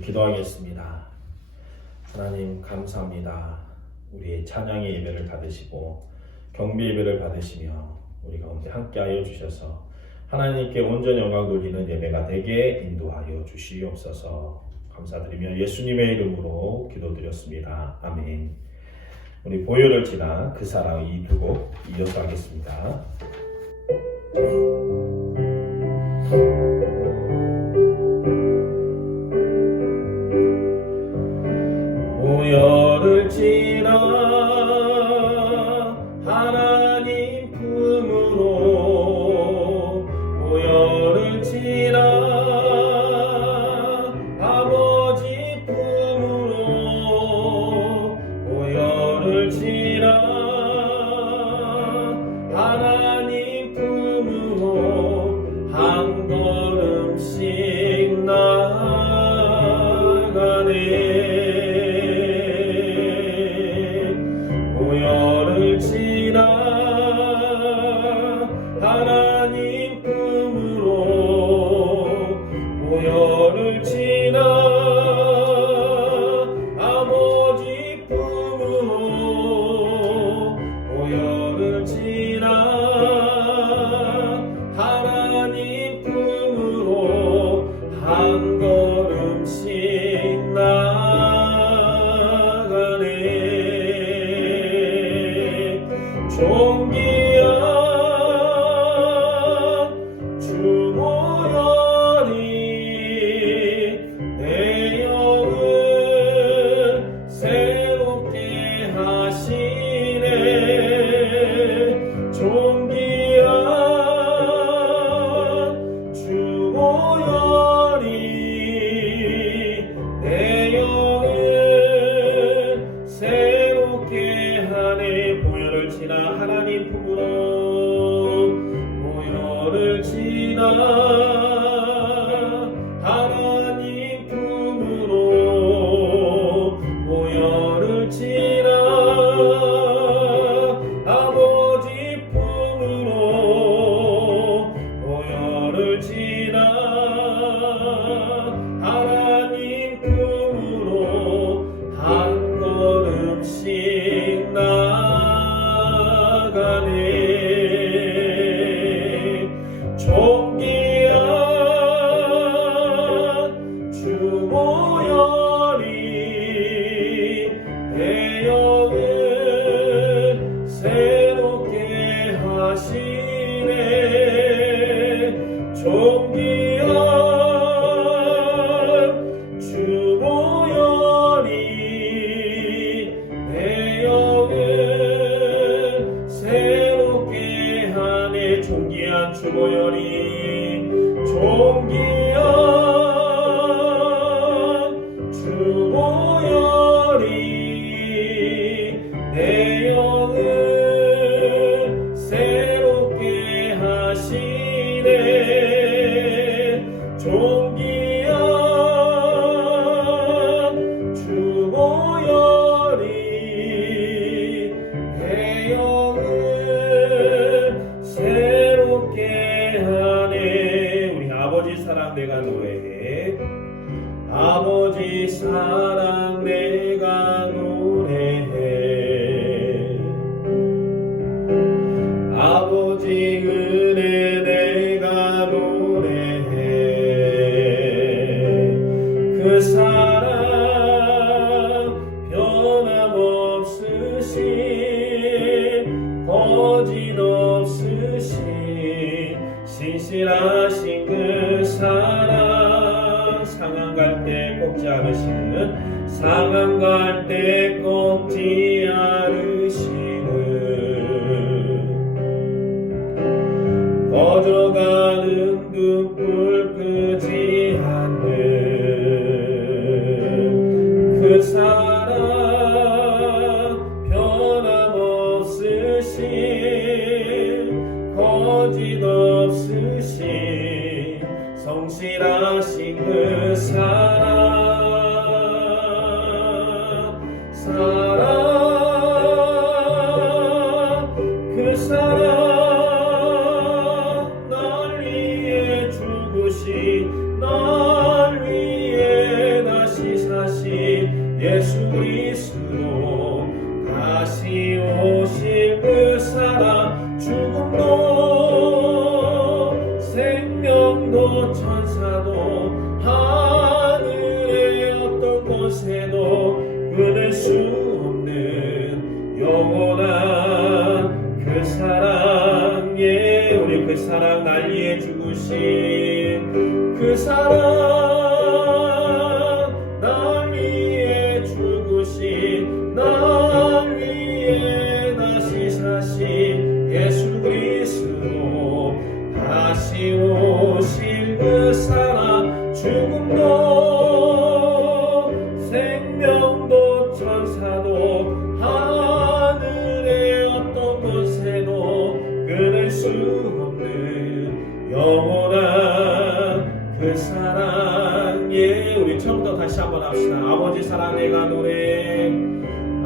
기도하겠습니다. 하나님 감사합니다. 우리의 찬양의 예배를 받으시고 경배 예배를 받으시며 우리 가운데 함께하여 주셔서 하나님께 온전 영광 돌리는 예배가 되게 인도하여 주시옵소서. 감사드리며 예수님의 이름으로 기도드렸습니다. 아멘. 우리 보혈을 지나 그 사랑 이 두 곡 이어서 하겠습니다. 보혈을 지나 하나님 품으로 보혈을 지나 아버지 품으로 보혈을 지나 하나님 품으로 한 걸음씩 나아가네. 보혈을 지나 하나님 품으로 보혈을 지나 아버지 품으로 보혈을 지나 하나님 품으로 한 걸음씩 나아가네. 존귀한 주 보혈이 내 영을 새롭게 하시네. 존귀한 주 보혈이 내 영을 새롭게 하네. 보혈을 지나 하나님 품으로 보혈을 지나 하나님 품으로 보혈을 지나 아버지 품으로 보혈을 지나 하나님 품으로 한 걸음씩 나아가네. 존귀한 주 보혈이 내 영을 새롭게 하시네. 존귀한 주 보혈이 내 영을 새롭게 하네. 존귀한 주 보혈이 존귀한 주 보혈이 내 영을 새롭게 하시네. 존귀한 주 보혈이 내 영을 새롭게 하네. 우리 아버지 사랑 내가 노래해. 아버지 사랑 내가 노래해. 아버지 은혜 내가 노래해. 그 사랑 변함없으신 거짓 없으신 신실하신 그 사랑 상한 갈 때 꺾지 않으시는 상한 갈 때 꺾지 않으시는 꺼져가는 등불 끄지 않는 그 사랑 변함없으신 거짓 없으신 성실하신 그 그 사랑 날 위해 죽으신 날 위해 다시 생명도 천사도 하늘의 어떤 곳에도 끊을 수 없는 영원한 그 사랑, 예, 우리 그 사랑 날 위해 죽으신 그 사랑, 날 위해 죽으신, 날 위해 다시 사신 예수 그리스도, 다시 오실 그 사랑, 죽음도 생명도 천사도 하늘의 어떤 곳에도 끊을 수 없는 영원한 그 사랑, 예, 우리 처음부터 다시 한번 합시다. 아버지 사랑 내가 노래,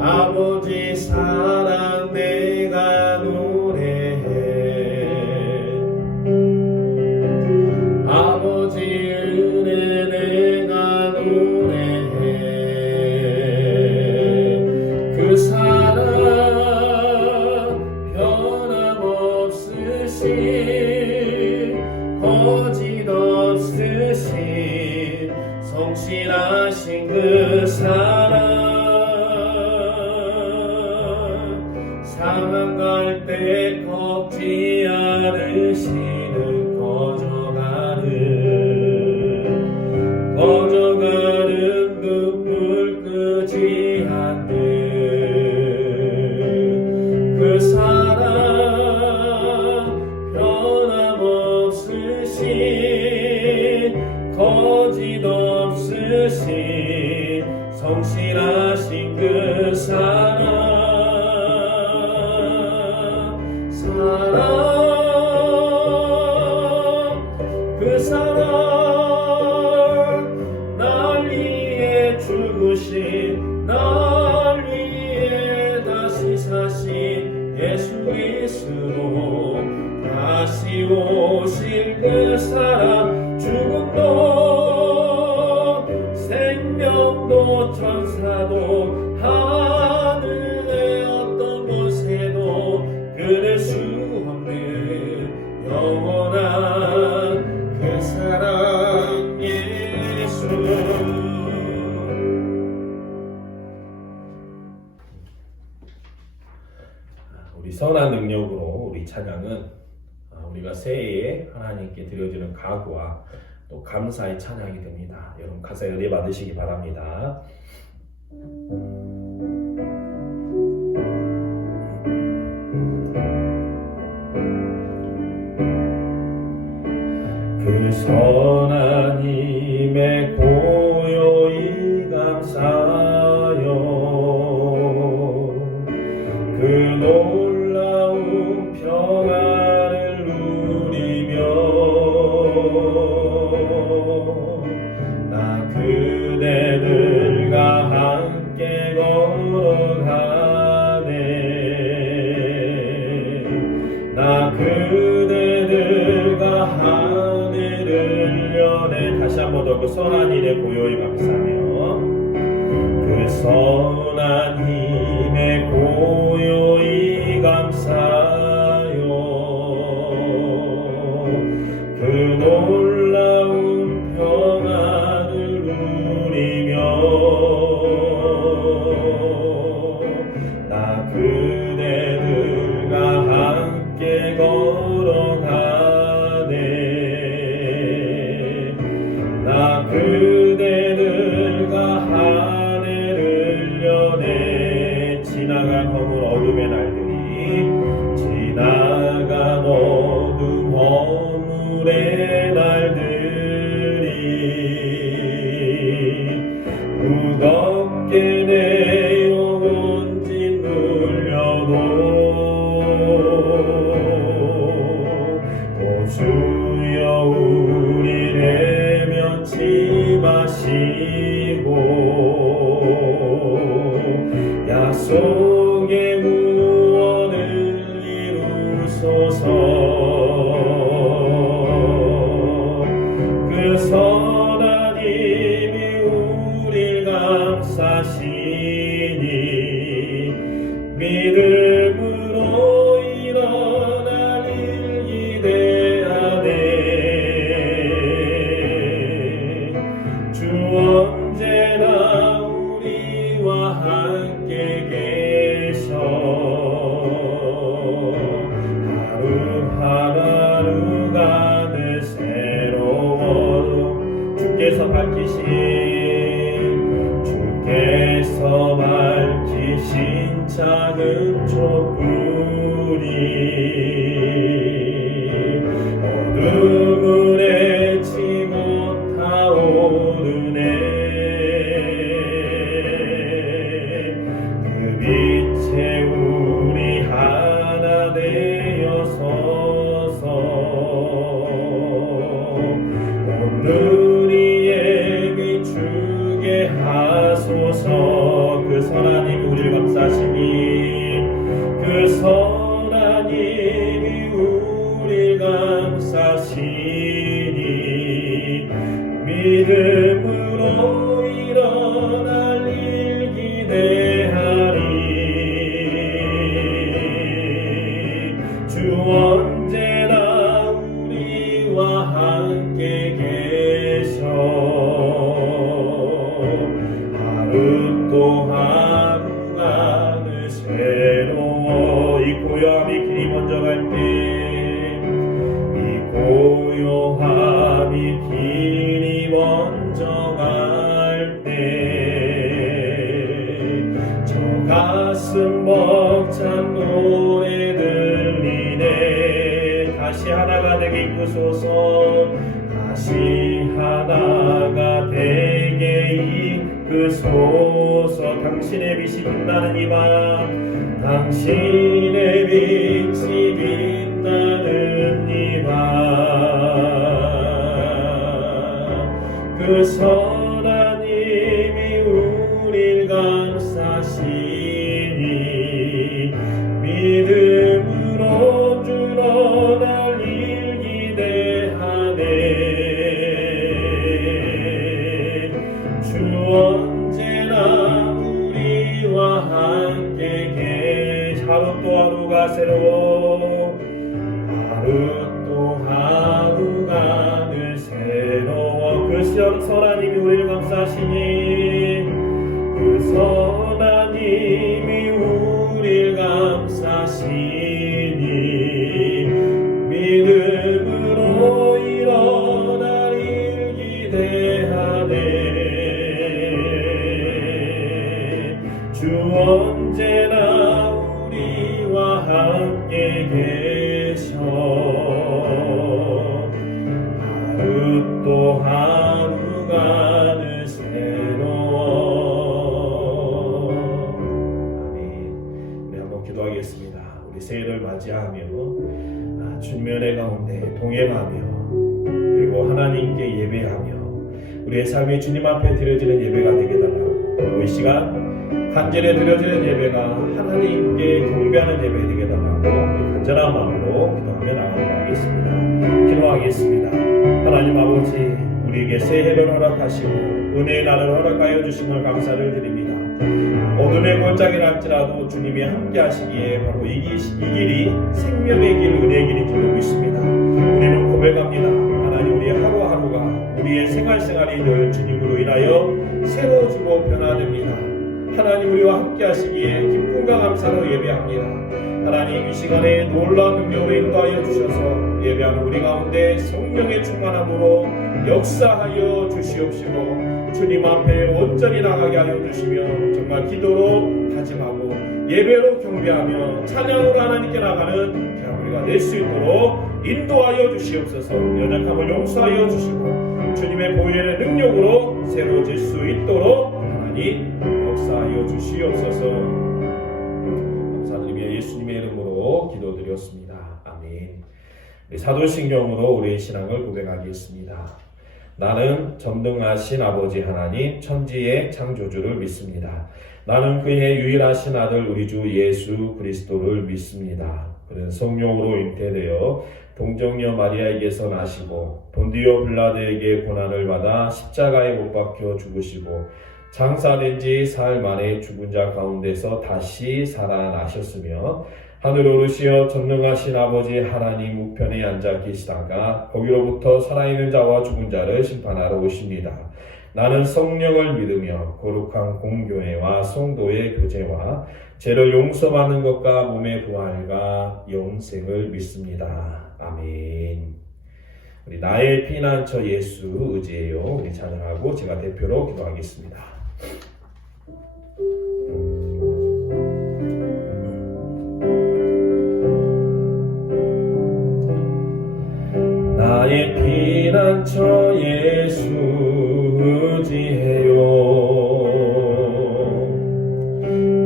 아버지 사랑 내가 노래해, 아버지 은혜 내가 노래해, 그 사랑 변함없으신 거짓 없으신 성실하신 그 사랑, 상한 갈 때 꺾지 않으시는 거저가는 눈물 끄지 않는 그 사랑, 변함없으신 거짓 없으신 성실하신 그 사랑, 그 사랑, 날 위해 죽으신, 날 위해 다시 사신 예수 그리스도, 다시 오실 그 사랑, 죽음도 생명도 천사도 하늘의 어떤 곳에도 끊을 수 없는 영원한 그 사랑, 예수. 우리 선한 능력으로 우리 찬양은 우리가 새해에 하나님께 드려지는 각오와 또 감사의 찬양이 됩니다. 여러분 가사에 은혜 받으시기 바랍니다. 그 선한 힘에 고요히 감사하여, 그 놀라운 평안을 누리며 나 그대들과 함께 걸어가네, 나 그대들과 하늘을 여네. 다시 한 번 더 그 선한 일에 고요히 감사하며, 그 선한 힘에 고요히 감사하여, 그 놀라운 평안을 누리며 나 그대들과 함께 걸어가네, 나 그대들과 하늘을 여네. 지나간 허물 어둠의 날들이, 지나간 어둠 허물의 날들이 무겁게 내 영혼 짓눌려도 오 주여 우리를 면치 마시고 약속의 구원을 이루소서. 그 선한 힘이 우릴 감싸시니 믿음으로 일어날 일 기대하네, 주께서 밝히신 작은 촛불이 어둠을 헤치 못하오르네. 그 빛에 우리 하나 되어 서서 오늘이 비추게 하소서. 그 선하님 우리를 감싸시니 그 선하님이 우리를 감싸시니 믿음으로 일어날 일 기대하리. 주 언제나 우리와 함께 계셔 하루 또 하루가 늘 새로워. 이 고요함이 길이 먼저 갈 때, 이 고요함이 길이 먼저 갈 때, 저 가슴 벅찬 노래 들리네. 다시 하나가 되게 이끄소서. 다시 하나가 되게 이끄소서. 당신의 빛이 빛나는 이 밤, 당신의 빛이 빛나는 이 밤, 그 선하님이 우릴 감싸시니 믿음으로 주러날 일 기대하네. 주 언제나 우리와 함께 계시. 하루 또 하루가 새로워. 하루 또 하루가 늘 새로워. 그 선하님이 우리를 감싸시니 그 선하님이 우리를 감싸시니 믿음으로 일어날 일 기대하네. 주 언제나 우리와 함께 계셔 하루 또 하루가 늘 새로워. 아멘. 우리 한번 기도하겠습니다. 우리 새해를 맞이하며 주님의 은혜 가운데 동행하며 그리고 하나님께 예배하며 우리의 삶이 주님 앞에 드려지는 예배가 되게 달라고, 그리고 이 시간 간절히 드려지는 예배가 하나님께 경배하는 예배 되게 달라고 간절한 마음으로 기도하며 나아가겠습니다. 기도하겠습니다. 하나님 아버지, 우리에게 새해를 허락하시고 은혜의 날을 허락하여 주심을 감사를 드립니다. 어둠의 골짜기랄지라도 주님이 함께 하시기에 바로 이 길이 생명의 길, 은혜의 길인 줄 알고 있습니다. 우리는 고백합니다. 하나님, 우리의 하루하루가, 우리의 생활생활이 늘 주님으로 인하여 새로워지고 변화됩니다. 하나님, 우리와 함께 하시기에 기쁨과 감사로 예배합니다. 하나님, 이 시간에 놀라운 능력으로 인도하여 주셔서 예배하는 우리 가운데 성령의 충만함으로 역사하여 주시옵시고 주님 앞에 온전히 나가게 하여 주시며 정말 기도로 다짐하고 예배로 경배하며 찬양으로 하나님께 나가는 우리가 될 수 있도록 인도하여 주시옵소서. 연약함을 용서하여 주시고 주님의 보혈의 능력으로 새로워질 수 있도록 하나님 역사하여 주시옵소서. 감사드리며 예수님의 이름으로 기도드렸습니다. 아멘. 사도신경으로 우리의 신앙을 고백하겠습니다. 나는 전능하신 아버지 하나님 천지의 창조주를 믿습니다. 나는 그의 유일하신 아들 우리 주 예수 그리스도를 믿습니다. 그는 성령으로 잉태되어 동정녀 마리아에게서 나시고 본디오 빌라도에게 고난을 받아 십자가에 못 박혀 죽으시고 장사된 지 사흘 만에 죽은 자 가운데서 다시 살아나셨으며 하늘에 오르시어 전능하신 아버지 하나님 우편에 앉아 계시다가 거기로부터 살아있는 자와 죽은 자를 심판하러 오십니다. 나는 성령을 믿으며 거룩한 공교회와 성도의 교제와 죄를 용서받는 것과 몸의 부활과 영생을 믿습니다. 아멘. 우리 우리 나의 피난처 예수 의지해요. 우리 찬양하고 제가 대표로 기도하겠습니다. 나의 피난처 예수 의지해요.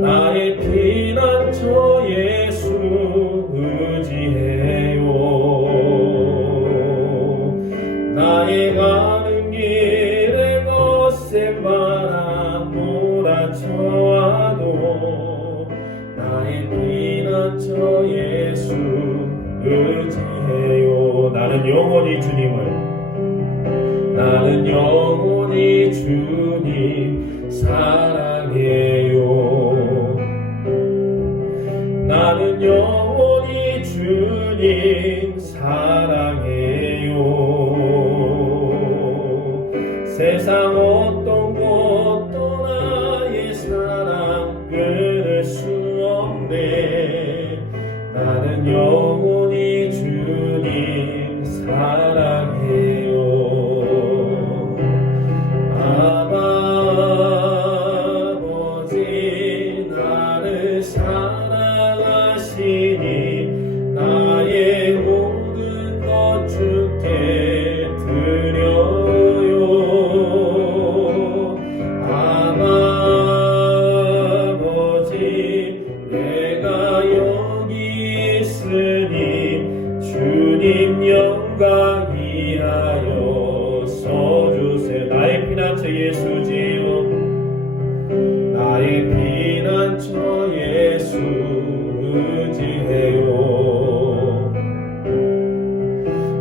나의 피난처 예수 의지해요. 나의 가는 길에 거센 바람 몰아쳐와도 나의 피난처 예수 의지해요. 나는 영원히 주님 사랑해요. 나는 영원히 주님 사랑해요. 세상 어떤 것도 나의 사랑 끊을 수 없네. 나는 영원히 주님 사랑해요. 아버지 나를 사랑하시니 나의 모든 것 주께 드려요. 아버지 내가 여기 있으니 주님 영광 위하여 서주세요. 나의 피난처 예수지요. 나의 피난처 예수 의지해요.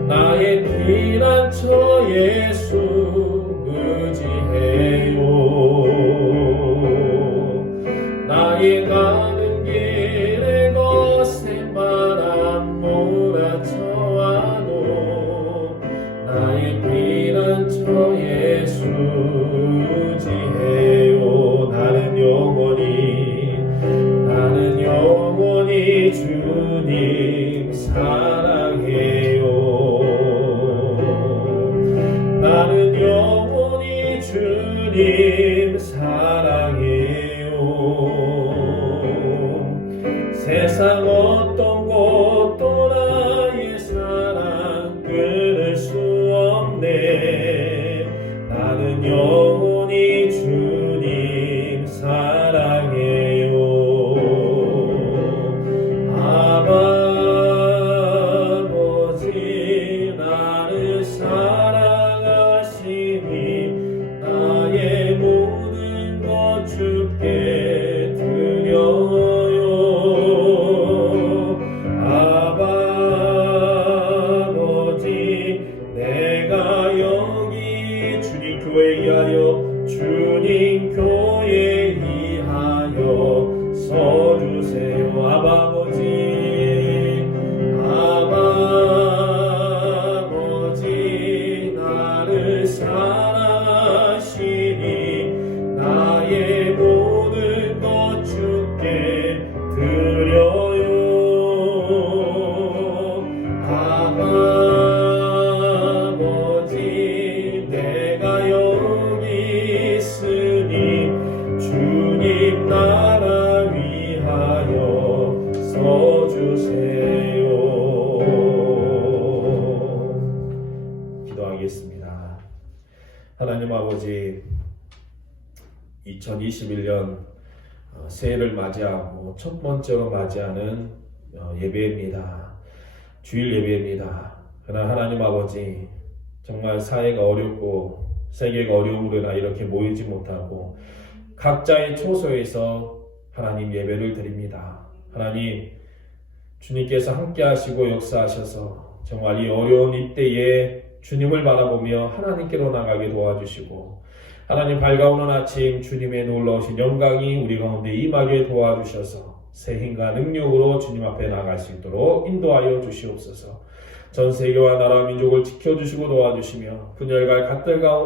나의 피난처 예수 의지해요. 나의 가는 길에 거센 바람 몰아쳐와도 나의 피난처 예수 의지해요. 나는 영원히 주님 사랑해요. 나는 영원히 주님 사랑해요. 세상 어떤 것도 나의 사랑 끊을 수 없네. 나는 영원히 주님 사랑해요. 아버지 나를 사랑하시니 나의 모든 것 주께 드려요. 아버지 내가 여기 주님 교회 위하여 주님 교회 위하여 서주세요. 아버지 나를 사랑하시니 나의 모든 것 주께 드려요. 아버지 내가 여기 있으니 주님 나라 위하여 서주세요. 기도하겠습니다. 하나님 아버지, 2021년 새해를 맞이하고 첫 번째로 맞이하는 예배입니다. 주일 예배입니다. 그러나 하나님 아버지, 정말 사회가 어렵고 세계가 어려움으로 인하 이렇게 모이지 못하고 각자의 초소에서 하나님 예배를 드립니다. 하나님, 주님께서 함께 하시고 역사하셔서 정말 이 어려운 이때에 주님을 바라보며 하나님께로 나가게 도와주시고, 하나님 밝아오는 아침 주님의 놀라우신 영광이 우리 가운데 임하게 도와주셔서 새 힘과 능력으로 주님 앞에 나갈 수 있도록 인도하여 주시옵소서. 전 세계와 나라 민족을 지켜주시고 도와주시며 분열과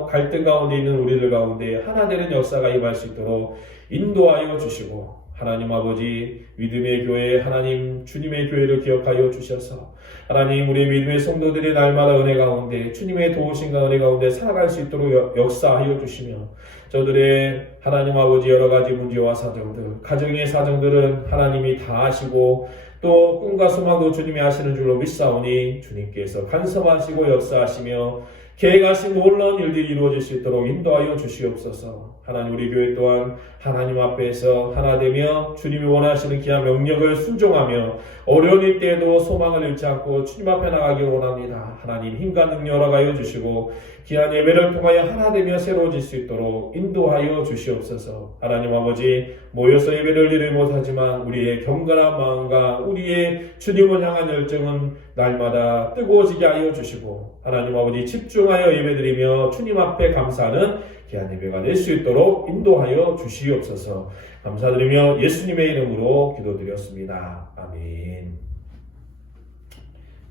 갈등 가운데 있는 우리들 가운데 하나 되는 역사가 임할 수 있도록 인도하여 주시고, 하나님 아버지 믿음의 교회, 하나님 주님의 교회를 기억하여 주셔서 하나님, 우리 믿음의 성도들이 날마다 은혜 가운데 주님의 도우심과 은혜 가운데 살아갈 수 있도록 역사하여 주시며, 저들의 하나님 아버지 여러 가지 문제와 사정들, 가정의 사정들은 하나님이 다 아시고 또 꿈과 소망도 주님이 아시는 줄로 믿사오니 주님께서 간섭하시고 역사하시며 계획하신 놀라운 일들이 이루어질 수 있도록 인도하여 주시옵소서. 하나님, 우리 교회 또한 하나님 앞에서 하나 되며 주님이 원하시는 귀한 명령을 순종하며 어려운 일 때에도 소망을 잃지 않고 주님 앞에 나가기를 원합니다. 하나님, 힘과 능력 허락하여 주시고 귀한 예배를 통하여 하나 되며 새로워질 수 있도록 인도하여 주시옵소서. 하나님 아버지, 모여서 예배를 드리지 못하지만 우리의 경건한 마음과 우리의 주님을 향한 열정은 날마다 뜨거워지게 하여 주시고, 하나님 아버지, 집중하여 예배드리며 주님 앞에 감사하는 귀한 예배가 될 수 있도록 인도하여 주시옵소서. 감사드리며 예수님의 이름으로 기도드렸습니다. 아멘.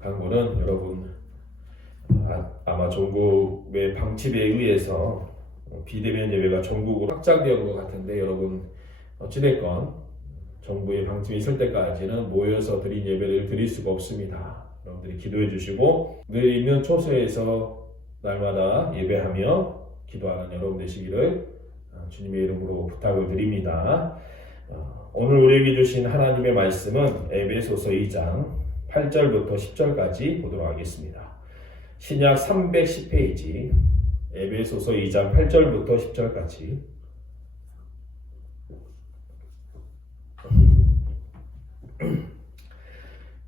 강구는 여러분, 아마 전국의 방침에 의해서 비대면 예배가 전국으로 확장되는 것 같은데, 여러분 어찌됐건 정부의 방침이 있을 때까지는 모여서 드린 예배를 드릴 수가 없습니다. 여러분들이 기도해 주시고 늘 있는 초소에서 날마다 예배하며 기도하는 여러분 되시기를 주님의 이름으로 부탁을 드립니다. 오늘 우리에게 주신 하나님의 말씀은 에베소서 2장 8절부터 10절까지 보도록 하겠습니다. 신약 310페이지 에베소서 2장 8절부터 10절까지.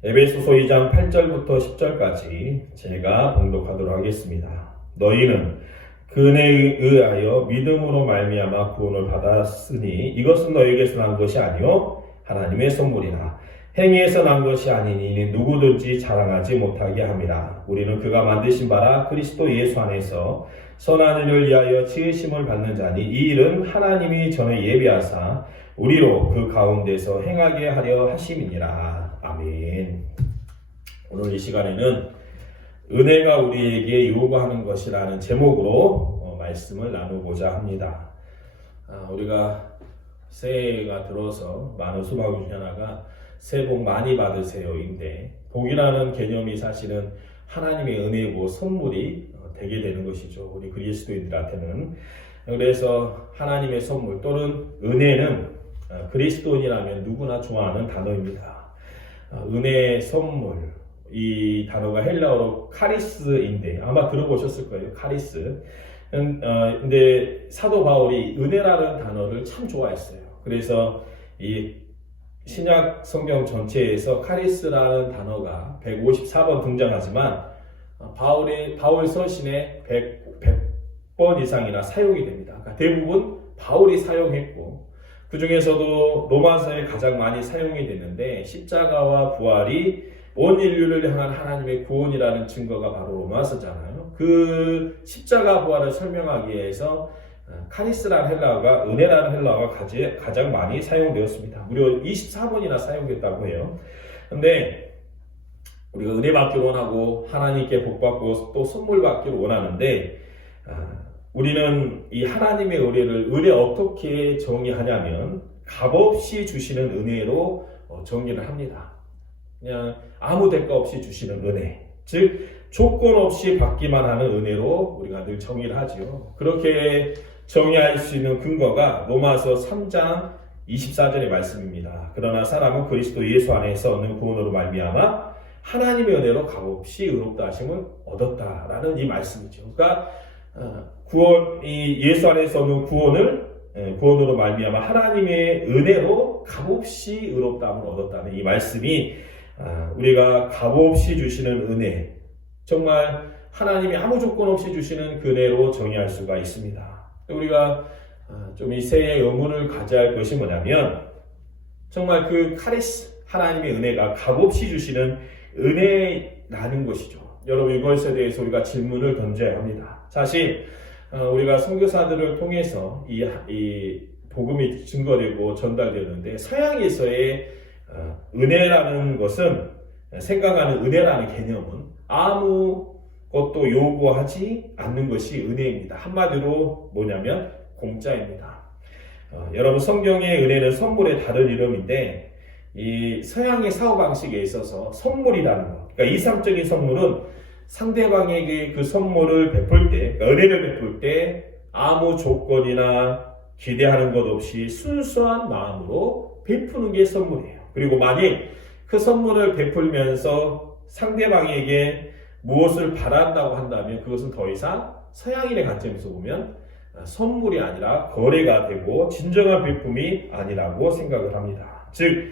에베소서 2장 8절부터 10절까지 제가 봉독하도록 하겠습니다. 너희는 그은혜에 의하여 믿음으로 말미암아 구원을 받았으니 이것은 너희에게서 난 것이 아니요 하나님의 선물이라. 행위에서 난 것이 아니니 누구든지 자랑하지 못하게 함이라. 우리는 그가 만드신 바라 그리스도 예수 안에서 선한 일을 위하여 지으심을 받는 자니 이 일은 하나님이 전에 예비하사 우리로 그 가운데서 행하게 하려 하심이니라. 아멘. 오늘 이 시간에는 은혜가 우리에게 요구하는 것이라는 제목으로 말씀을 나누고자 합니다. 우리가 새해가 들어서 많은 소망 중에 하나가 새해 복 많이 받으세요인데, 복이라는 개념이 사실은 하나님의 은혜고 선물이 되게 되는 것이죠. 우리 그리스도인들한테는. 그래서 하나님의 선물 또는 은혜는 그리스도인이라면 누구나 좋아하는 단어입니다. 은혜의 선물, 이 단어가 헬라어로 카리스인데 아마 들어보셨을 거예요. 카리스. 근데 사도 바울이 은혜라는 단어를 참 좋아했어요. 그래서 이 신약 성경 전체에서 카리스라는 단어가 154번 등장하지만 바울 서신에 100번 이상이나 사용이 됩니다. 그러니까 대부분 바울이 사용했고, 그 중에서도 로마서에 가장 많이 사용이 됐는데, 십자가와 부활이 온 인류를 향한 하나님의 구원이라는 증거가 바로 로마서잖아요. 그 십자가 부활을 설명하기 위해서 카리스라는 헬라어가, 은혜라는 헬라어가 가장 많이 사용되었습니다. 무려 24번이나 사용됐다고 해요. 근데 우리가 은혜 받기를 원하고 하나님께 복 받고 또 선물 받기를 원하는데, 우리는 이 하나님의 은혜를 어떻게 정의하냐면 값없이 주시는 은혜로 정의를 합니다. 그냥 아무 대가 없이 주시는 은혜, 즉 조건 없이 받기만 하는 은혜로 우리가 늘 정의를 하지요. 그렇게 정의할 수 있는 근거가 로마서 3장 24절의 말씀입니다. 그러나 사람은 그리스도 예수 안에서 얻는 구원으로 말미암아 하나님의 은혜로 값없이 의롭다 하심을 얻었다라는 이 말씀이죠. 그러니까 이 예수 안에서 얻는 구원으로 말미암아 하나님의 은혜로 값없이 의롭다함을 얻었다는 이 말씀이 우리가 값없이 주시는 은혜, 정말 하나님이 아무 조건 없이 주시는 그 은혜로 정의할 수가 있습니다. 우리가 좀 이 새해의 의문을 가져야 할 것이 뭐냐면, 정말 그 카리스, 하나님의 은혜가 값없이 주시는 은혜라는 것이죠. 여러분, 이것에 대해서 우리가 질문을 던져야 합니다. 사실 우리가 선교사들을 통해서 이 복음이 증거되고 전달되는데, 서양에서의 은혜라는 것은, 생각하는 은혜라는 개념은 아무것도 요구하지 않는 것이 은혜입니다. 한마디로 뭐냐면 공짜입니다. 여러분, 성경의 은혜는 선물의 다른 이름인데, 이 서양의 사고방식에 있어서 선물이라는 것, 그러니까 이상적인 선물은 상대방에게 그 선물을 베풀 때, 그러니까 은혜를 베풀 때 아무 조건이나 기대하는 것 없이 순수한 마음으로 베푸는 게 선물이에요. 그리고 만약 그 선물을 베풀면서 상대방에게 무엇을 바란다고 한다면 그것은 더 이상 서양인의 관점에서 보면 선물이 아니라 거래가 되고 진정한 베품이 아니라고 생각을 합니다. 즉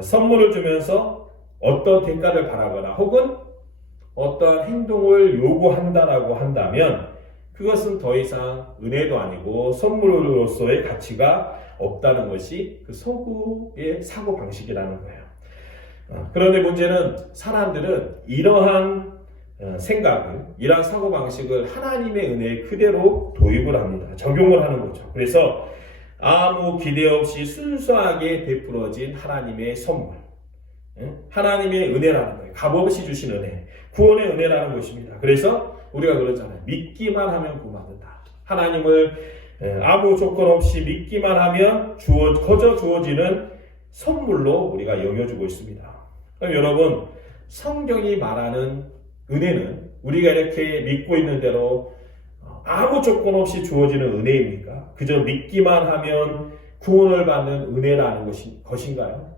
선물을 주면서 어떤 대가를 바라거나 혹은 어떤 행동을 요구한다라고 한다면 그것은 더 이상 은혜도 아니고 선물로서의 가치가 없다는 것이 그 서구의 사고방식이라는 거예요. 그런데 문제는 사람들은 이러한 생각을, 이러한 사고방식을 하나님의 은혜에 그대로 도입을 합니다. 적용을 하는 거죠. 그래서 아무 기대 없이 순수하게 베풀어진 하나님의 선물, 하나님의 은혜라는 거예요. 값없이 주신 은혜, 구원의 은혜라는 것입니다. 그래서 우리가 그러잖아요. 믿기만 하면 구원받는다. 하나님을 아무 조건 없이 믿기만 하면 거저 주어지는 선물로 우리가 여겨주고 있습니다. 그럼 여러분, 성경이 말하는 은혜는 우리가 이렇게 믿고 있는 대로 아무 조건 없이 주어지는 은혜입니까? 그저 믿기만 하면 구원을 받는 은혜라는 것인가요?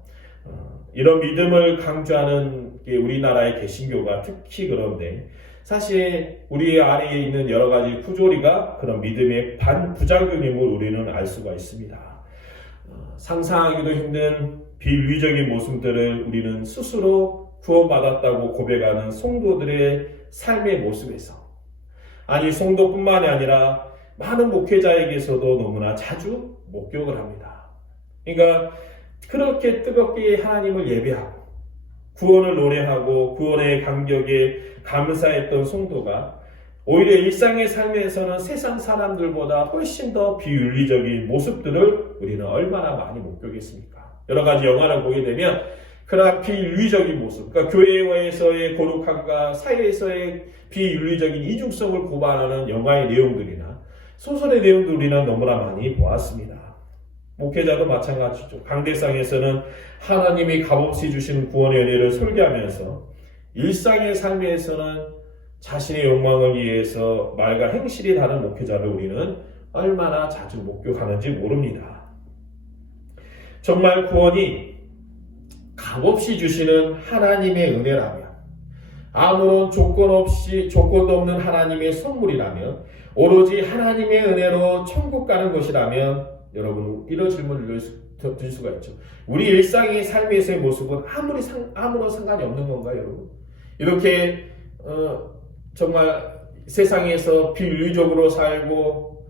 이런 믿음을 강조하는 게 우리나라의 개신교가 특히 그런데 사실 우리 안에 있는 여러 가지 부조리가 그런 믿음의 반부작용임을 우리는 알 수가 있습니다. 상상하기도 힘든 비윤리적인 모습들을 우리는 스스로 구원받았다고 고백하는 성도들의 삶의 모습에서, 아니 성도뿐만이 아니라 많은 목회자에게서도 너무나 자주 목격을 합니다. 그러니까 그렇게 뜨겁게 하나님을 예배하고 구원을 노래하고 구원의 감격에 감사했던 성도가 오히려 일상의 삶에서는 세상 사람들보다 훨씬 더 비윤리적인 모습들을 우리는 얼마나 많이 목격했습니까? 여러 가지 영화를 보게 되면 그러한 비윤리적인 모습, 그러니까 교회에서의 거룩함과 사회에서의 비윤리적인 이중성을 고발하는 영화의 내용들이나 소설의 내용들 우리는 너무나 많이 보았습니다. 목회자도 마찬가지죠. 강대상에서는 하나님이 값없이 주신 구원의 은혜를 설계하면서 일상의 삶에서는 자신의 욕망을 위해서 말과 행실이 다른 목회자를 우리는 얼마나 자주 목격하는지 모릅니다. 정말 구원이 값없이 주시는 하나님의 은혜라면, 아무런 조건도 없는 하나님의 선물이라면, 오로지 하나님의 은혜로 천국 가는 것이라면 여러분 이런 질문을 드릴 수가 있죠. 우리 일상의 삶에서의 모습은 아무런 상관이 없는 건가요, 여러분? 이렇게 정말 세상에서 비윤리적으로 살고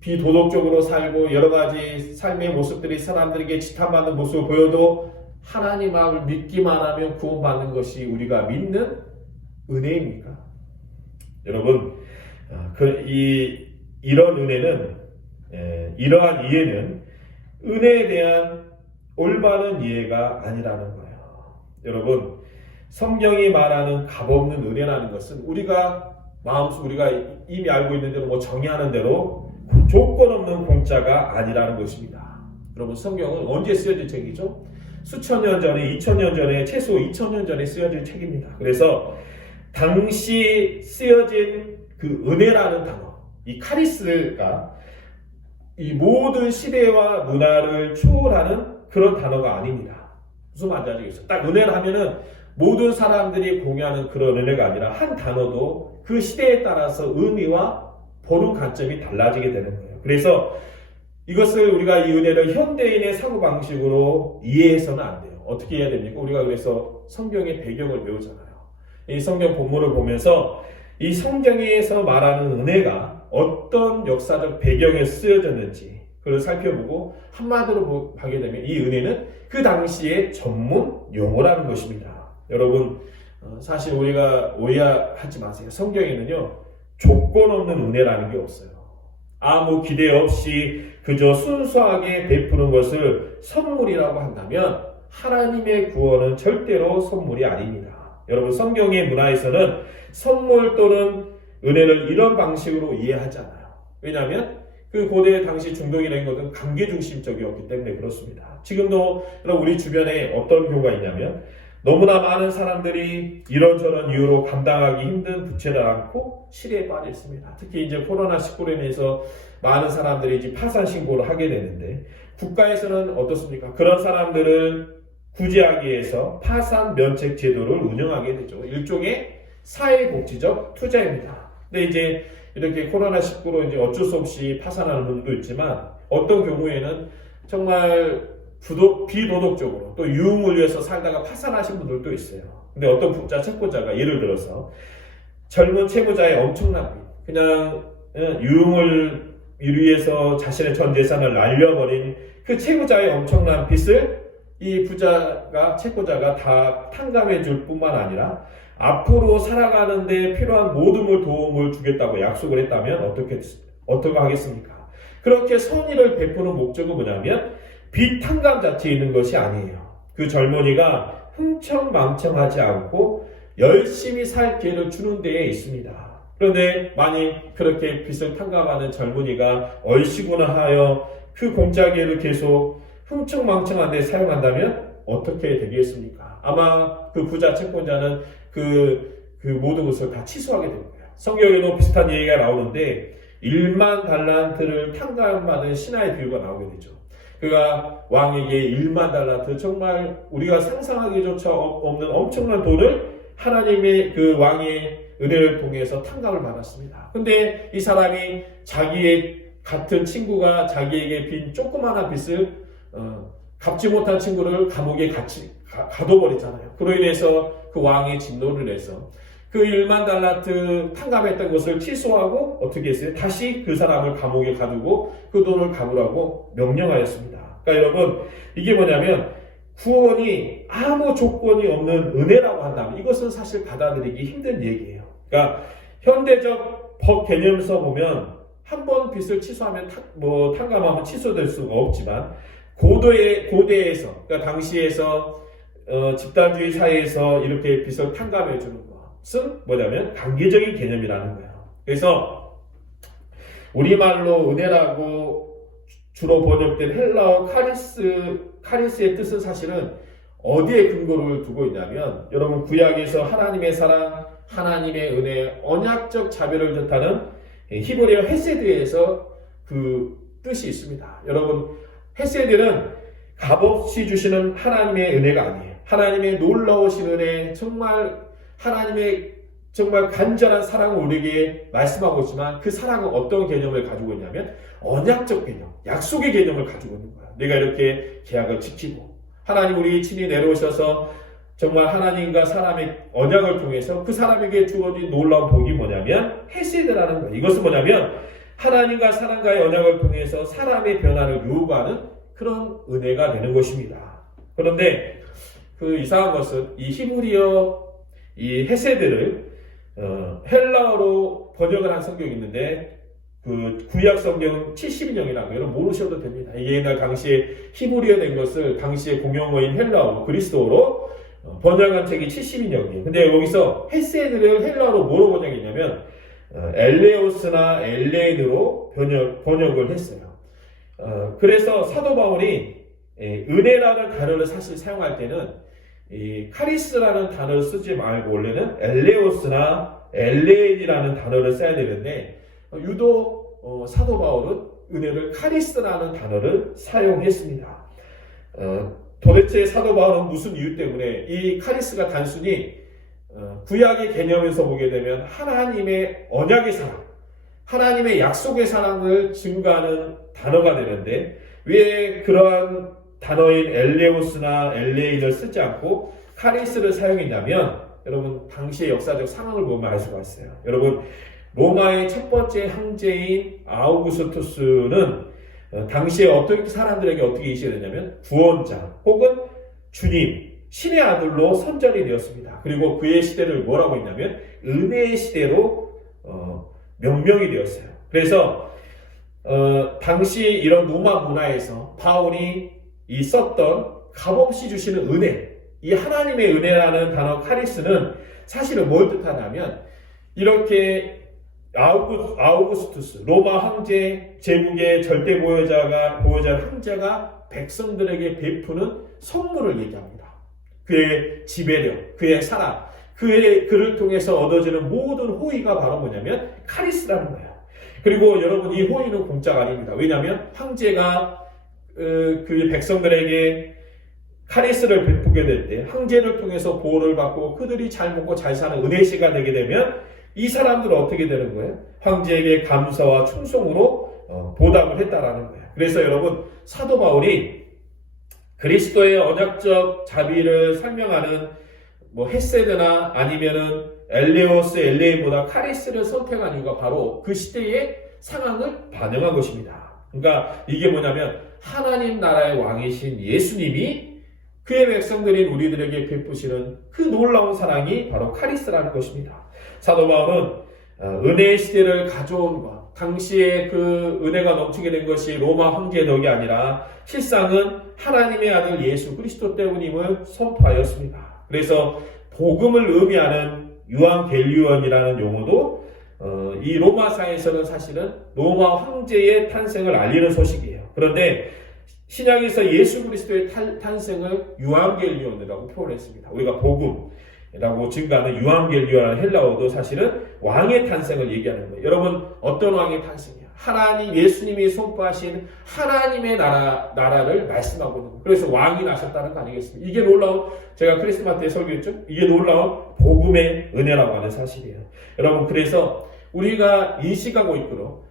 비도덕적으로 살고 여러 가지 삶의 모습들이 사람들에게 지탄받는 모습을 보여도 하나님을 믿기만 하면 구원받는 것이 우리가 믿는 은혜입니까? 여러분, 이런 은혜는, 이러한 이해는 은혜에 대한 올바른 이해가 아니라는 거예요. 여러분, 성경이 말하는 값없는 은혜라는 것은 우리가 이미 알고 있는 대로 정의하는 대로 조건 없는 공짜가 아니라는 것입니다. 여러분, 성경은 언제 쓰여진 책이죠? 수천 년 전에, 2000년 전에, 최소 2000년 전에 쓰여진 책입니다. 그래서 당시 쓰여진 그 은혜라는 단어, 이 카리스가 이 모든 시대와 문화를 초월하는 그런 단어가 아닙니다. 무슨 말인지 아시겠어요? 딱 은혜를 하면은 모든 사람들이 공유하는 그런 은혜가 아니라 한 단어도 그 시대에 따라서 의미와 보는 관점이 달라지게 되는 거예요. 그래서 이것을 우리가 이 은혜를 현대인의 사고방식으로 이해해서는 안 돼요. 어떻게 해야 됩니까? 우리가 그래서 성경의 배경을 배우잖아요. 이 성경 본문을 보면서 이 성경에서 말하는 은혜가 어떤 역사적 배경에 쓰여졌는지 그걸 살펴보고 한마디로 하게 되면 이 은혜는 그 당시의 전문 용어라는 것입니다. 여러분, 사실 우리가 오해하지 마세요. 성경에는요, 조건 없는 은혜라는 게 없어요. 아무 기대 없이 그저 순수하게 베푸는 것을 선물이라고 한다면 하나님의 구원은 절대로 선물이 아닙니다. 여러분, 성경의 문화에서는 선물 또는 은혜를 이런 방식으로 이해하지 않아요. 왜냐하면 그 고대 당시 중동이라는 것은 관계 중심적이었기 때문에 그렇습니다. 지금도 우리 주변에 어떤 경우가 있냐면 너무나 많은 사람들이 이런저런 이유로 감당하기 힘든 부채를 안고 실에 빠져 있습니다. 특히 이제 코로나19로 인해서 많은 사람들이 이제 파산 신고를 하게 되는데 국가에서는 어떻습니까? 그런 사람들을 구제하기 위해서 파산 면책 제도를 운영하게 되죠. 일종의 사회복지적 투자입니다. 근데 이제 이렇게 코로나19로 이제 어쩔 수 없이 파산하는 분도 있지만 어떤 경우에는 정말 비도덕적으로 또 유흥을 위해서 살다가 파산하신 분들도 있어요. 근데 어떤 부자 채권자가 예를 들어서 젊은 채무자의 엄청난 빚, 그냥 유흥을 위해서 자신의 전 재산을 날려버린 그 채무자의 엄청난 빚을 이 부자가 채권자가 다 탕감해 줄 뿐만 아니라 앞으로 살아가는데 필요한 모든 도움을 주겠다고 약속을 했다면 어떻게 하겠습니까? 그렇게 선의를 베푸는 목적은 뭐냐면 빚 탕감 자체에 있는 것이 아니에요. 그 젊은이가 흥청망청하지 않고 열심히 살 기회를 주는 데에 있습니다. 그런데 만약 그렇게 빚을 탕감하는 젊은이가 얼씨구나 하여 그 공짜 기회를 계속 흥청망청한 데 사용한다면 어떻게 되겠습니까? 아마 그 부자 채권자는 그 모든 것을 다 취소하게 될 거예요. 성경에도 비슷한 얘기가 나오는데 1만 달란트를 탕감받은 신하의 비유가 나오게 되죠. 그가 왕에게 1만 달란트, 정말 우리가 상상하기조차 없는 엄청난 돈을 하나님의 그 왕의 은혜를 통해서 탕감을 받았습니다. 근데 이 사람이 자기의 같은 친구가 자기에게 빈 조그마한 빚을 갚지 못한 친구를 감옥에 가둬버렸잖아요. 그로 인해서 그 왕이 진노를 해서 그 1만 달란트 탕감했던 것을 취소하고 어떻게 했어요? 다시 그 사람을 감옥에 가두고 그 돈을 갚으라고 명령하였습니다. 그러니까 여러분, 이게 뭐냐면 구원이 아무 조건이 없는 은혜라고 한다면 이것은 사실 받아들이기 힘든 얘기예요. 그러니까 현대적 법 개념에서 보면 한 번 빚을 취소하면 탕감하면 취소될 수가 없지만 고대에서 그러니까 당시에서 집단주의 사회에서 이렇게 빚을 탕감해 주는 것은 뭐냐면 강제적인 개념이라는 거예요. 그래서 우리말로 은혜라고 주로 번역된 헬라어 카리스의 뜻은 사실은 어디에 근거를 두고 있냐면 여러분 구약에서 하나님의 사랑, 하나님의 은혜, 언약적 자비를 뜻하는 히브리어 헤세드에서 그 뜻이 있습니다. 여러분 헤세드는 값없이 주시는 하나님의 은혜가 아니에요. 하나님의 놀라우신 은혜, 정말 하나님의 정말 간절한 사랑을 우리에게 말씀하고 있지만 그 사랑은 어떤 개념을 가지고 있냐면 언약적 개념, 약속의 개념을 가지고 있는 거야. 내가 이렇게 계약을 지키고 하나님 우리 친히 내려오셔서 정말 하나님과 사람의 언약을 통해서 그 사람에게 주어진 놀라운 복이 뭐냐면 헤세드라는 거예요. 이것은 뭐냐면 하나님과 사람과의 언약을 통해서 사람의 변화를 요구하는 그런 은혜가 되는 것입니다. 그런데 그 이상한 것은 이 히브리어 이 헤세드를 헬라어로 번역을 한 성경이 있는데 그 구약 성경은 70인형이라고 여러분 모르셔도 됩니다. 이게 옛날 당시에 히브리어 된 것을 당시에 공용어인 헬라어로 그리스도어로 번역한 책이 70인형이에요. 근데 여기서 헤세드를 헬라어로 뭐로 번역했냐면 엘레오스나 엘레인으로 번역을 했어요. 그래서 사도 바울이 은혜라는 단어를 사실 사용할 때는 이 카리스라는 단어를 쓰지 말고 원래는 엘레오스나 엘레인이라는 단어를 써야 되는데 유독 사도 바울은 은혜를 카리스라는 단어를 사용했습니다. 도대체 사도 바울은 무슨 이유 때문에 이 카리스가 단순히 구약의 개념에서 보게 되면 하나님의 언약의 사랑, 하나님의 약속의 사랑을 증거하는 단어가 되는데 왜 그러한 단어인 엘레오스나 엘레인을 쓰지 않고 카리스를 사용했냐면 여러분 당시의 역사적 상황을 보면 알 수가 있어요. 여러분 로마의 첫 번째 황제인 아우구스투스는 당시에 어떻게 사람들에게 어떻게 이시되냐면 구원자 혹은 주님, 신의 아들로 선전이 되었습니다. 그리고 그의 시대를 뭐라고 했냐면 은혜의 시대로 명명이 되었어요. 그래서 당시 이런 로마 문화에서 바울이 썼던 값없이 주시는 은혜, 이 하나님의 은혜라는 단어 카리스는 사실은 뭘 뜻하냐면 이렇게 아우구스투스 로마 황제 제국의 절대 보호자 황제가 백성들에게 베푸는 선물을 얘기합니다. 그의 지배력, 그의 사랑, 그를 통해서 얻어지는 모든 호의가 바로 뭐냐면 카리스라는 거예요. 그리고 여러분, 이 호의는 공짜가 아닙니다. 왜냐하면 황제가 그 백성들에게 카리스를 베푸게 될 때 황제를 통해서 보호를 받고 그들이 잘 먹고 잘 사는 은혜시가 되게 되면 이 사람들은 어떻게 되는 거예요? 황제에게 감사와 충성으로 보답을 했다라는 거예요. 그래서 여러분, 사도 바울이 그리스도의 언약적 자비를 설명하는 헤세드나 아니면은 엘레오스, 엘레이보다 카리스를 선택한 이유가 바로 그 시대의 상황을 반영한 것입니다. 그러니까 이게 뭐냐면 하나님 나라의 왕이신 예수님이 그의 백성들인 우리들에게 베푸시는 그 놀라운 사랑이 바로 카리스라는 것입니다. 사도 바울은 은혜의 시대를 가져온 것, 당시에 그 은혜가 넘치게 된 것이 로마 황제의 덕이 아니라 실상은 하나님의 아들 예수 그리스도 때문임을 선포하였습니다. 그래서 복음을 의미하는 유앙겔리온이라는 용어도 이 로마사에서는 사실은 로마 황제의 탄생을 알리는 소식이에요. 그런데 신약에서 예수 그리스도의 탄생을 유앙겔리온이라고 표현했습니다. 우리가 복음이라고 증가하는 유앙겔리온이라는 헬라어도 사실은 왕의 탄생을 얘기하는 거예요. 여러분, 어떤 왕의 탄생이야? 하나님, 예수님이 선포하신 하나님의 나라를 말씀하고 있는 거예요. 그래서 왕이 나셨다는 거 아니겠습니까? 이게 놀라운, 제가 크리스마스 때 설교했죠? 이게 놀라운 복음의 은혜라고 하는 사실이에요. 여러분, 그래서 우리가 인식하고 있도록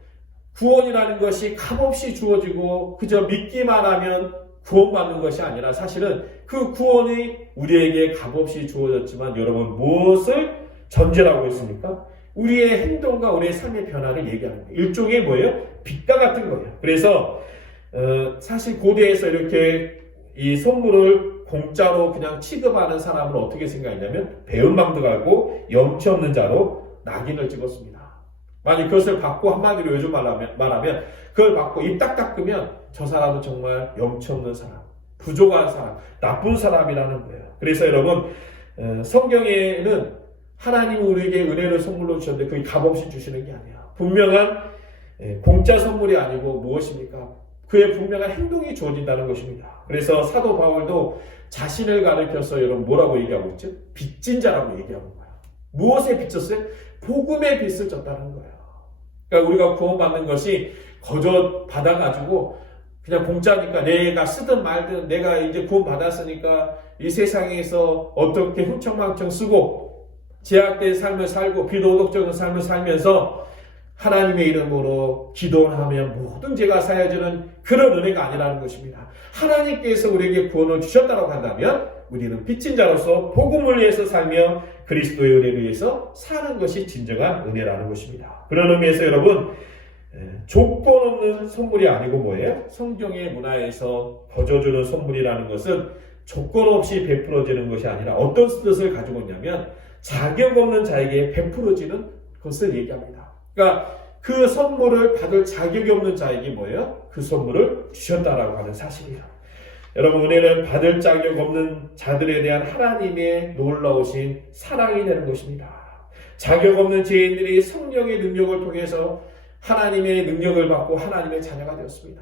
구원이라는 것이 값없이 주어지고 그저 믿기만 하면 구원받는 것이 아니라 사실은 그 구원이 우리에게 값없이 주어졌지만 여러분, 무엇을 전제로 하고 있습니까? 우리의 행동과 우리의 삶의 변화를 얘기하는 거예요. 일종의 뭐예요? 빛과 같은 거예요. 그래서 사실 고대에서 이렇게 이 선물을 공짜로 그냥 취급하는 사람을 어떻게 생각했냐면 배은망덕하고 염치 없는 자로 낙인을 찍었습니다. 만약 그것을 받고 한마디로 요즘 말하면 그걸 받고 입 딱 닦으면 저 사람은 정말 염치 없는 사람, 부족한 사람, 나쁜 사람이라는 거예요. 그래서 여러분, 성경에는 하나님이 우리에게 은혜를 선물로 주셨는데 그게 값없이 주시는 게 아니야. 분명한 공짜 선물이 아니고 무엇입니까? 그의 분명한 행동이 주어진다는 것입니다. 그래서 사도 바울도 자신을 가리켜서 여러분 뭐라고 얘기하고 있죠? 빚진 자라고 얘기하는 거예요. 무엇에 빚졌어요? 복음의 빚을 졌다는 거예요. 그러니까 우리가 구원받는 것이 거저 받아가지고 그냥 공짜니까 내가 쓰든 말든 내가 이제 구원받았으니까 이 세상에서 어떻게 흥청망청 쓰고 제약된 삶을 살고 비도덕적인 삶을 살면서 하나님의 이름으로 기도하면 모든 죄가 사여지는 그런 은혜가 아니라는 것입니다. 하나님께서 우리에게 구원을 주셨다고 한다면 우리는 빚진 자로서 복음을 위해서 살며 그리스도의 은혜를 위해서 사는 것이 진정한 은혜라는 것입니다. 그런 의미에서 여러분, 조건 없는 선물이 아니고 뭐예요? 성경의 문화에서 거저주는 선물이라는 것은 조건 없이 베풀어지는 것이 아니라 어떤 뜻을 가지고 있냐면 자격 없는 자에게 베풀어지는 것을 얘기합니다. 그러니까 그 선물을 받을 자격이 없는 자에게 뭐예요? 그 선물을 주셨다라고 하는 사실이에요. 여러분, 은혜는 받을 자격 없는 자들에 대한 하나님의 놀라우신 사랑이 되는 것입니다. 자격 없는 죄인들이 성령의 능력을 통해서 하나님의 능력을 받고 하나님의 자녀가 되었습니다.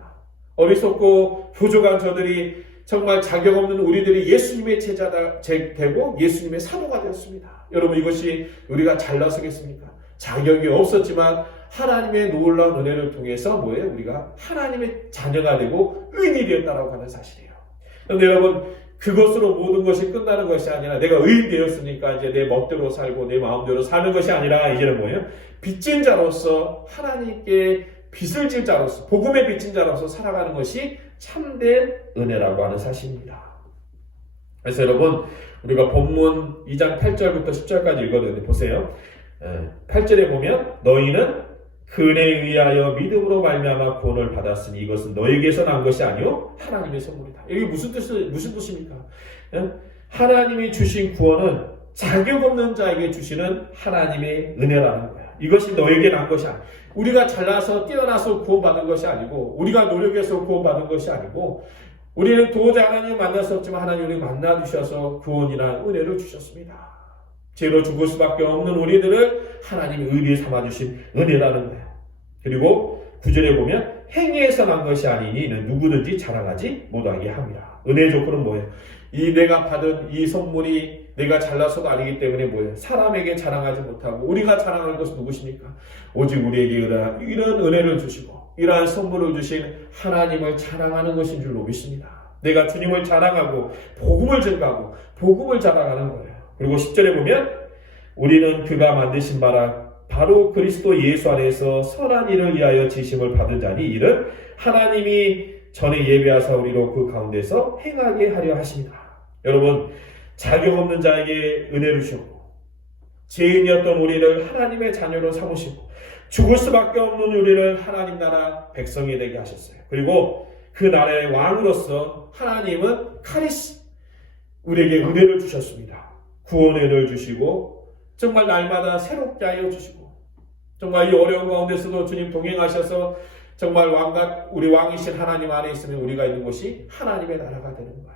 어리석고 부족한 저들이 정말 자격 없는 우리들이 예수님의 제자가 되고 예수님의 사도가 되었습니다. 여러분, 이것이 우리가 잘나서겠습니까? 자격이 없었지만 하나님의 놀라운 은혜를 통해서 뭐예요? 우리가 하나님의 자녀가 되고 의인이 되었다라고 하는 사실이에요. 그런데 여러분, 그것으로 모든 것이 끝나는 것이 아니라 내가 의인 되었으니까 이제 내 멋대로 살고 내 마음대로 사는 것이 아니라 이제는 뭐예요? 빚진 자로서 하나님께 빚을 질 자로서 복음의 빚진 자로서 살아가는 것이 참된 은혜라고 하는 사실입니다. 그래서 여러분, 우리가 본문 2장 8절부터 10절까지 읽었는데 보세요. 8절에 보면 너희는 그 은혜에 의하여 믿음으로 말미암아 구원을 받았으니 이것은 너희에게서 난 것이 아니요 하나님의 선물이다. 이게 무슨 뜻입니까? 하나님이 주신 구원은 자격 없는 자에게 주시는 하나님의 은혜라는 거야. 이것이 너에게 난 것이 아니야. 우리가 잘나서 뛰어나서 구원받은 것이 아니고 우리가 노력해서 구원받은 것이 아니고 우리는 도저히 하나님을 만날 수 없지만 하나님이 우리를 만나주셔서 구원이라는 은혜를 주셨습니다. 죄로 죽을 수밖에 없는 우리들을 하나님이 의리 삼아주신 은혜라는 거예요. 그리고 9절에 보면 행위에서 난 것이 아니니 이는 누구든지 자랑하지 못하게 함이라. 은혜의 조건은 뭐예요? 이 내가 받은 이 선물이 내가 잘나서도 아니기 때문에 뭐예요? 사람에게 자랑하지 못하고 우리가 자랑하는 것은 누구십니까? 오직 우리에게 이런 은혜를 주시고 이러한 선물을 주신 하나님을 자랑하는 것인 줄로 믿습니다. 내가 주님을 자랑하고 복음을 증가하고 복음을 자랑하는 거예요. 그리고 10절에 보면 우리는 그가 만드신 바로 그리스도 예수 안에서 선한 일을 위하여 지심을 받은 자니 이는 하나님이 전에 예비하사 우리로 그 가운데서 행하게 하려 하십니다. 여러분, 자격 없는 자에게 은혜를 주셨고 죄인이었던 우리를 하나님의 자녀로 삼으시고 죽을 수밖에 없는 우리를 하나님 나라 백성이 되게 하셨어요. 그리고 그 나라의 왕으로서 하나님은 우리에게 은혜를 주셨습니다. 구원의 은혜를 주시고 정말 날마다 새롭게 하여 주시고 정말 이 어려운 가운데서도 주님 동행하셔서 정말 우리 왕이신 하나님 안에 있으면 우리가 있는 곳이 하나님의 나라가 되는 거예요.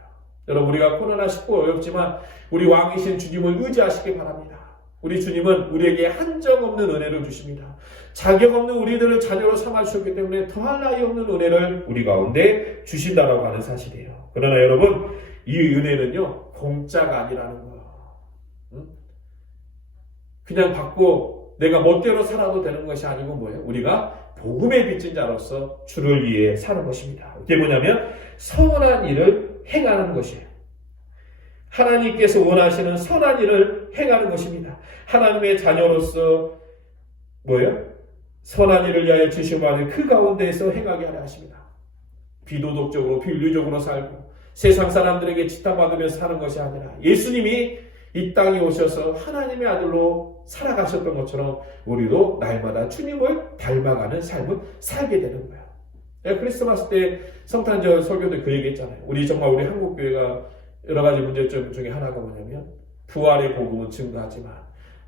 여러분, 우리가 코로나 쉽고 어렵지만 우리 왕이신 주님을 의지하시기 바랍니다. 우리 주님은 우리에게 한정없는 은혜를 주십니다. 자격 없는 우리들을 자녀로 삼아주셨기 때문에 더할 나위 없는 은혜를 우리 가운데 주신다라고 하는 사실이에요. 그러나 여러분, 이 은혜는요 공짜가 아니라는 거예요. 그냥 받고 내가 멋대로 살아도 되는 것이 아니고 뭐예요? 우리가 복음의 빚진 자로서 주를 위해 사는 것입니다. 그게 뭐냐면 선한 일을 행하는 것이에요. 하나님께서 원하시는 선한 일을 행하는 것입니다. 하나님의 자녀로서 뭐예요? 선한 일을 위하여 주시면 그 가운데에서 행하게 하려 하십니다. 비도덕적으로 비윤리적으로 살고 세상 사람들에게 지탄받으면서 사는 것이 아니라 예수님이 이 땅에 오셔서 하나님의 아들로 살아가셨던 것처럼 우리도 날마다 주님을 닮아가는 삶을 살게 되는 거예요. 크리스마스 때 성탄절 설교 때 그 얘기했잖아요. 우리 한국교회가 여러 가지 문제점 중에 하나가 뭐냐면 부활의 복음은 증거하지만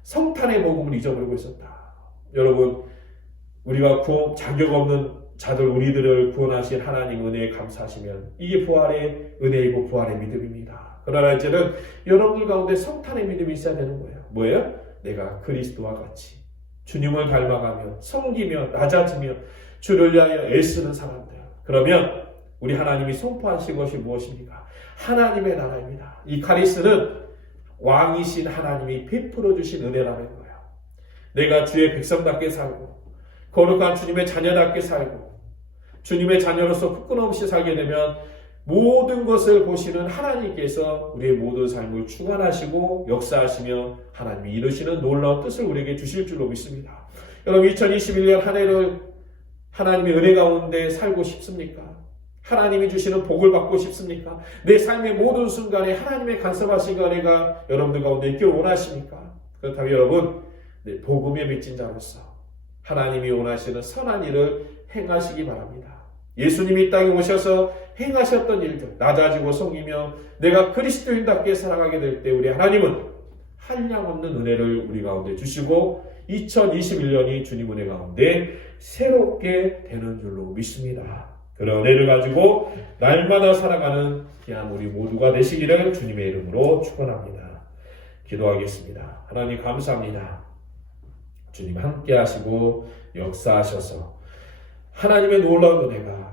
성탄의 복음을 잊어버리고 있었다. 여러분, 우리가 자격 없는 자들 우리들을 구원하신 하나님 은혜에 감사하시면 이게 부활의 은혜이고 부활의 믿음입니다. 그러나 이제는 여러분들 가운데 성탄의 믿음이 있어야 되는 거예요. 뭐예요? 내가 그리스도와 같이 주님을 닮아가며 섬기며 낮아지며 주를 위하여 애쓰는 사람들. 그러면 우리 하나님이 선포하신 것이 무엇입니까? 하나님의 나라입니다. 이 카리스는 왕이신 하나님이 베풀어 주신 은혜라는 거예요. 내가 주의 백성답게 살고 거룩한 주님의 자녀답게 살고 주님의 자녀로서 굳건 없이 살게 되면 모든 것을 보시는 하나님께서 우리의 모든 삶을 주관하시고 역사하시며 하나님이 이루시는 놀라운 뜻을 우리에게 주실 줄로 믿습니다. 여러분, 2021년 한 해를 하나님의 은혜 가운데 살고 싶습니까? 하나님이 주시는 복을 받고 싶습니까? 내 삶의 모든 순간에 하나님의 간섭하신 은혜가 여러분들 가운데 있기를 원하십니까? 그렇다면 여러분, 복음의 빚진 자로서 하나님이 원하시는 선한 일을 행하시기 바랍니다. 예수님이 이 땅에 오셔서 행하셨던 일들, 낮아지고 섬기며 내가 그리스도인답게 살아가게 될 때 우리 하나님은 한량없는 은혜를 우리 가운데 주시고 2021년이 주님 은혜 가운데 새롭게 되는 줄로 믿습니다. 그런 은혜를 가지고 날마다 살아가는 귀한 우리 모두가 되시기를 주님의 이름으로 축원합니다. 기도하겠습니다. 하나님 감사합니다. 주님 함께 하시고 역사하셔서 하나님의 놀라운 은혜가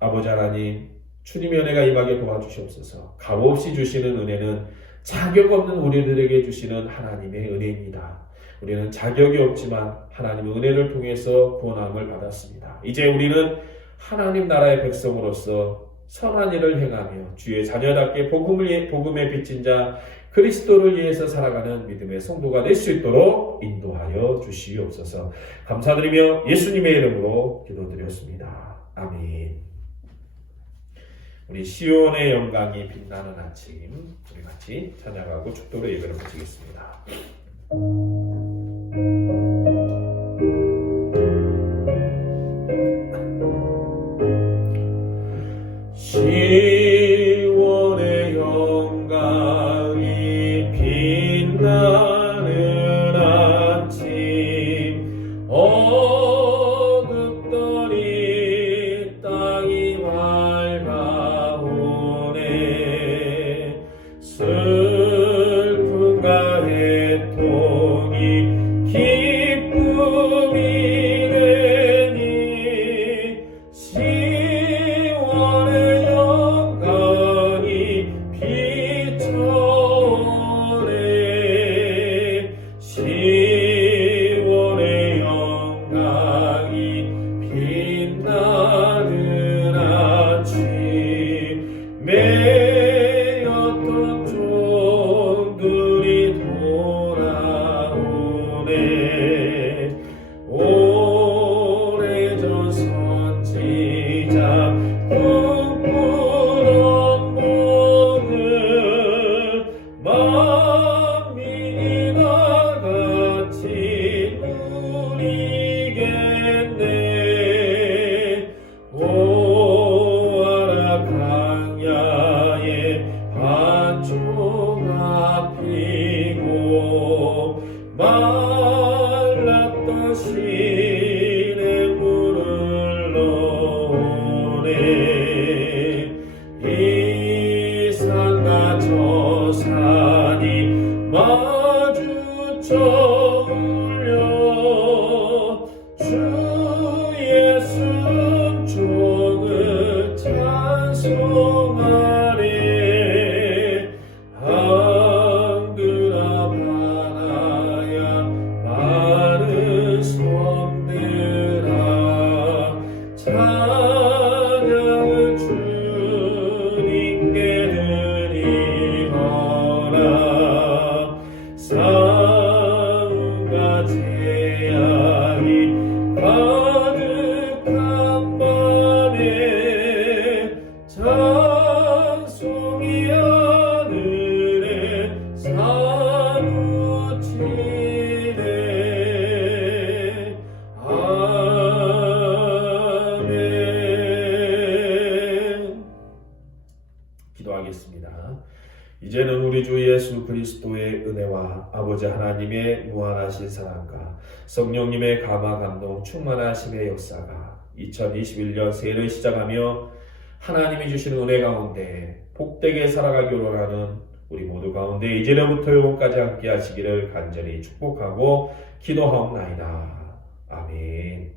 아버지 하나님 주님의 은혜가 임하게 도와주시옵소서. 값없이 주시는 은혜는 자격 없는 우리들에게 주시는 하나님의 은혜입니다. 우리는 자격이 없지만 하나님의 은혜를 통해서 구원함을 받았습니다. 이제 우리는 하나님 나라의 백성으로서 선한 일을 행하며 주의 자녀답게 복음에 빚진 자 그리스도를 위해서 살아가는 믿음의 성도가 될 수 있도록 인도하여 주시옵소서. 감사드리며 예수님의 이름으로 기도드렸습니다. 아멘. 우리 시온의 영광이 빛나는 아침 우리 같이 찬양하고 축도로 예배를 마치겠습니다. 시온의 영광이 빛나는 아침 어둡더니 땅이 밝아오네 슬픔과 그리스도의 은혜와 아버지 하나님의 무한하신 사랑과 성령님의 감화 감동 충만하심의 역사가 2021년 새해를 시작하며 하나님이 주신 은혜 가운데 복되게 살아가기로 하는 우리 모두 가운데 이제로부터 영원까지 함께 하시기를 간절히 축복하고 기도하옵나이다. 아멘.